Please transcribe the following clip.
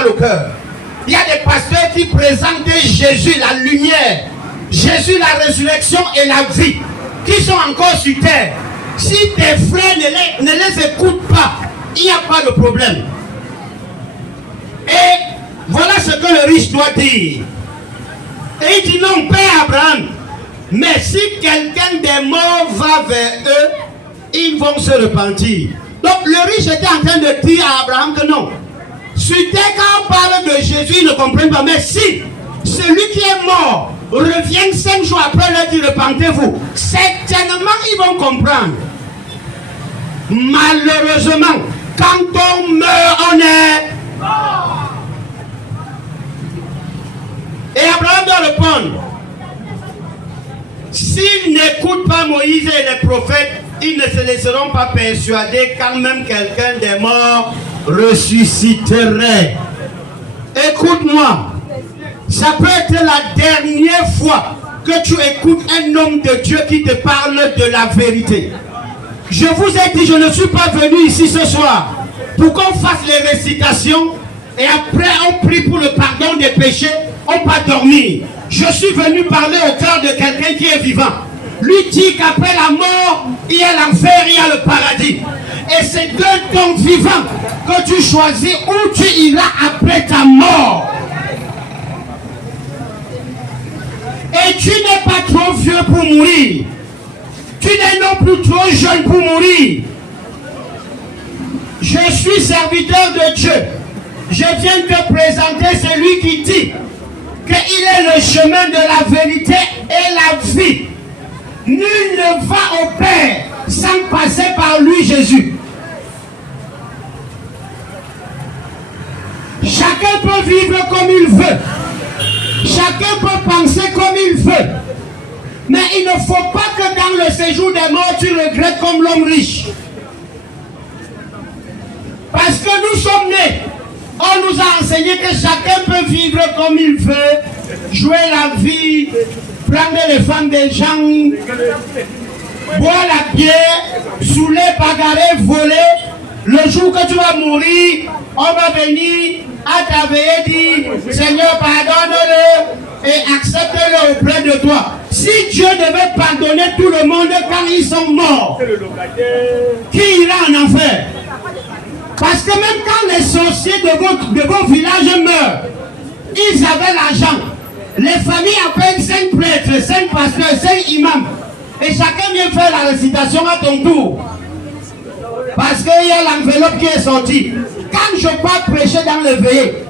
mal au cœur. Il y a des pasteurs qui présentent Jésus, la lumière, Jésus, la résurrection et la vie, qui sont encore sur terre. Si tes frères ne les écoutent pas, il n'y a pas de problème. Et voilà ce que le riche doit dire. Et il dit non, Père Abraham, mais si quelqu'un des morts va vers eux, ils vont se repentir. Donc le riche était en train de dire à Abraham que non. Sur terre, quand on parle de Jésus, ils ne comprennent pas. Mais si celui qui est mort revient 5 jours après, leur dit repentez-vous, certainement ils vont comprendre. Malheureusement, quand on meurt, on est mort. Et Abraham doit répondre. S'ils n'écoutent pas Moïse et les prophètes, ils ne se laisseront pas persuader quand même quelqu'un des morts ressusciterait. Écoute-moi, ça peut être la dernière fois que tu écoutes un homme de Dieu qui te parle de la vérité. Je vous ai dit, je ne suis pas venu ici ce soir pour qu'on fasse les récitations et après on prie pour le pardon des péchés, on va dormir. Je suis venu parler au cœur de quelqu'un qui est vivant. Lui dit qu'après la mort, il y a l'enfer, il y a le paradis. Et c'est de ton vivant que tu choisis où tu iras après ta mort. Et tu n'es pas trop vieux pour mourir. Tu n'es non plus trop jeune pour mourir. Je suis serviteur de Dieu. Je viens te présenter celui qui dit qu'il est le chemin de la vérité et la vie. Nul ne va au Père sans passer par lui, Jésus. Chacun peut vivre comme il veut. Chacun peut penser comme il veut. Mais il ne faut pas que dans le séjour des morts, tu regrettes comme l'homme riche. Parce que nous sommes nés. On nous a enseigné que chacun peut vivre comme il veut, jouer la vie, prendre les femmes des gens, boire la bière, saouler, bagarrer, voler. Le jour que tu vas mourir, on va venir à ta veille dire Seigneur, pardonne-le et accepte-le auprès de toi. Si Dieu devait pardonner tout le monde quand ils sont morts, qui ira en enfer? Parce que même quand les sorciers de vos villages meurent, ils avaient l'argent. Les familles appellent 5 prêtres, 5 pasteurs, 5 imams. Et chacun vient faire la récitation à ton tour. Parce qu'il y a l'enveloppe qui est sortie. Quand je pars prêcher dans le veillé,